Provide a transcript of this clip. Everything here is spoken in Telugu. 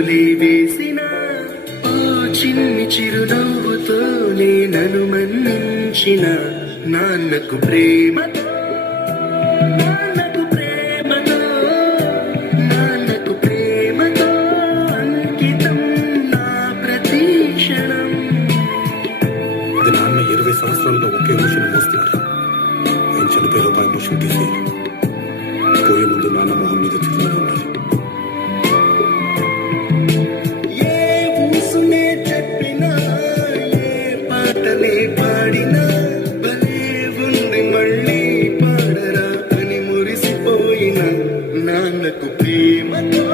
తొలి వేసిన ఆ చిన్ని చిరునవ్వుతోనే నన్ను మన్నించిన నాన్నకు ప్రేమతో నాన్నకు ప్రేమతో నాన్నకు ప్రేమతో అంకితం నా ప్రతీక్షణం. ఇది నాన్న 20 సంవత్సరాలుగా ఒకే ఎమోషన్ మోస్తున్నారు. ఆయన చనిపోయే రూపాయి ఎమోషన్ తీసి పోయే ముందు నాన్న మొహం మీద చిరునవ్వు ఉండాలి. ఏ ఊసునే చెప్పినా ఏ పాటలే పాడినా భలే ఉంది మళ్ళీ పాడరా అని మురిసిపోయిన నాన్నకు ప్రేమతో